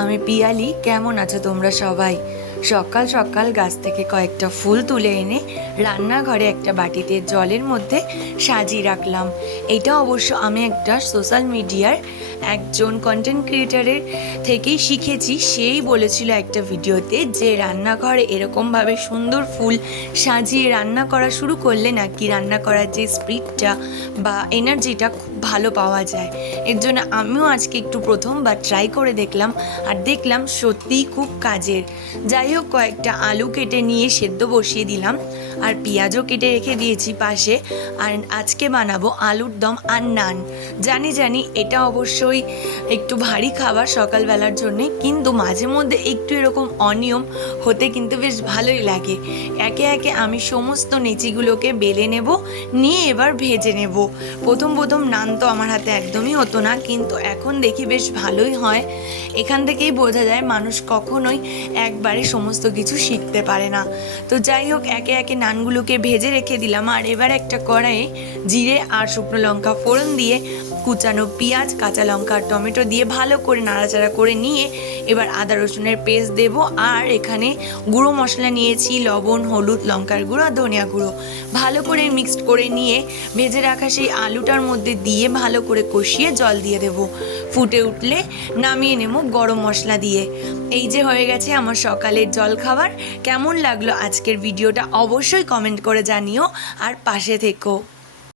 আমি পিয়ালি। কেমন আছো তোমরা সবাই? সকাল সকাল গাছ থেকে কয়েকটা ফুল তুলে এনে রান্নাঘরে একটা বাটিতে জলের মধ্যে সাজিয়ে রাখলাম। এটা অবশ্য আমি একটা সোশ্যাল মিডিয়ার একজন কন্টেন্ট ক্রিয়েটারের থেকেই শিখেছি। সেই বলেছিল একটা ভিডিওতে যে রান্নাঘরে এরকমভাবে সুন্দর ফুল সাজিয়ে রান্না করা শুরু করলে নাকি রান্না করার যে স্পিডটা বা এনার্জিটা খুব ভালো পাওয়া যায়। এর জন্য আমিও আজকে একটু প্রথমবার ট্রাই করে দেখলাম, আর দেখলাম সত্যিই খুব কাজের। যাই হোক, কয়েকটা আলু কেটে নিয়ে সেদ্ধ বসিয়ে দিলাম, আর পেঁয়াজও কেটে রেখে দিয়েছি পাশে। আর আজকে বানাবো আলুর দম আর নান। জানি এটা অবশ্যই একটু ভারী খাবার সকালবেলার জন্যে, কিন্তু মাঝে মধ্যে একটু এরকম অনিয়ম হতে কিন্তু বেশ ভালোই লাগে। একে একে আমি সমস্ত নেচিগুলোকে বেলে নেব, নিয়ে এবার ভেজে নেব। প্রথম নান তো আমার হাতে একদমই হতো না, কিন্তু এখন দেখি বেশ ভালোই হয়। এখান থেকেই বোঝা যায় মানুষ কখনোই একবারে সমস্ত কিছু শিখতে পারে না। তো যাই হোক, একে একে নানগুলোকে ভেজে রেখে দিলাম। আর এবার একটা কড়াইয়ে জিরে আর শুকনো লঙ্কা ফোড়ন দিয়ে কুচানো পেঁয়াজ, কাঁচা লঙ্কা আর টমেটো দিয়ে ভালো করে নাড়াচাড়া করে নিয়ে এবার আদা রসুনের পেস্ট দেব। আর এখানে গুঁড়ো মশলা নিয়েছি, লবণ, হলুদ, লঙ্কার গুঁড়ো আর ধনিয়া গুঁড়ো। ভালো করে মিক্সড করে নিয়ে ভেজে রাখা সেই আলুটার মধ্যে দিয়ে ভালো করে কষিয়ে জল দিয়ে দেব। ফুটে উঠলে নামিয়ে নেব গরম মশলা দিয়ে। এই যে হয়ে গেছে আমার সকালের জলখাবার। কেমন লাগলো আজকের ভিডিওটা অবশ্যই কমেন্ট করে জানিও, আর পাশে থেকো।